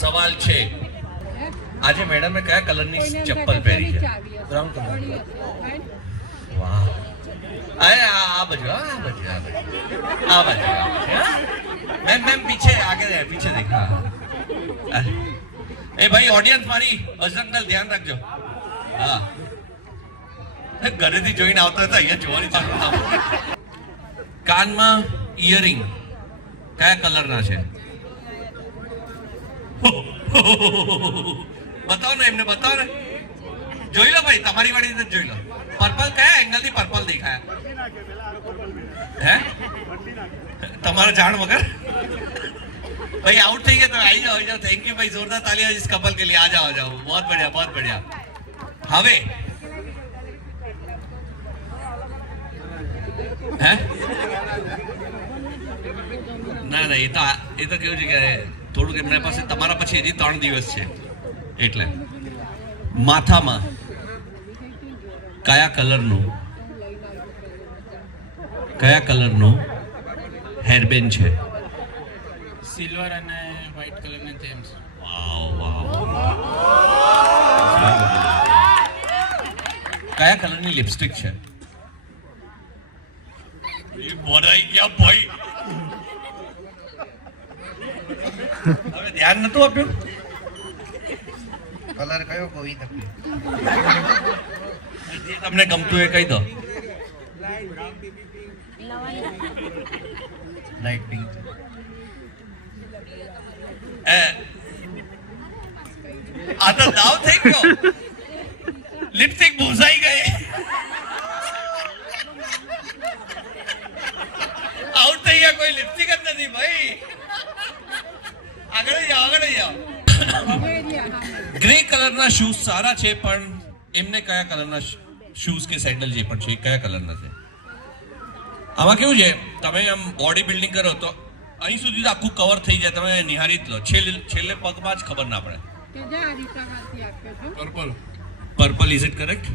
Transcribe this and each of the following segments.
સવાલ છે, આજે મેડમે કયા કલરની ચપ્પલ પહેરી છે? Brown colour. વાહ. આ બાજુ मैम पीछे आगे पीछे देखा. ए भाई ऑडियंस मारी અજંગલ ધ્યાન રાખજો. હા ઘરેથી જોઈને આવતા હતા અહીંયા જોવાની ચાલુ ના. કાનમાં ઇયરિંગ કયા કલરના છે? બતાવો ને એમને, બતાવો ને. જોઈ લો ભાઈ, તમારી વાળી રીતે જોઈ લો. પર્પલ કયા એંગલ થી પર્પલ દેખાયા? હે તમારા જાણ વગર भाई आउट થઈ ગયા તો આવી જાઓ. थैंक यू भाई, जोरदार तालियां इस कपल के लिए. आ जाओ बहुत बढ़िया बहुत बढ़िया. હવે હે ના એ તો કેવું છે કે થોડુંક એમના પાસે તમારા પછી હજી 3 દિવસ છે એટલે. માથામાં કયા કલરનું હેરબેન્ડ છે? સિલ્વર અને વ્હાઇટ કલરના જેમ્સ. વાવ. કયા કલરની લિપસ્ટિક છે? બોલાઈ ગયા ભાઈ, હવે ધ્યાન નતું આપ્યું. કલર કયો કોઈ તકલીફ જે તમને ગમતું એ કહી દો. Light pink. આ તો દાવ થઈ ગયો. લિપસ્ટિક ભૂસાઈ ગઈ. આઉટ થઈ ગયા, કોઈ લિપસ્ટિક જ નથી ભાઈ. આગળ જાઓ. ગ્રે કલરના શૂઝ સારા છે, પણ એમને કયા કલરના શૂઝ કે સેન્ડલ જે પણ છે કયા કલરના છે? આમાં કેવું છે, તમે આમ બોડી બિલ્ડિંગ કરો તો અહીં સુધી આખું કવર થઈ જાય, તમે નિહારી જ લો, છેલ્લે પગમાં જ ખબર ના પડે. Purple is it correct?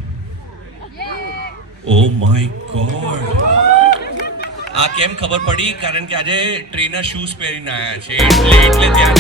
Oh my God. આ કેમ ખબર પડી? કારણ કે આજે ટ્રેનર શૂઝ પહેરીને આવ્યા છે એટલે ધ્યાન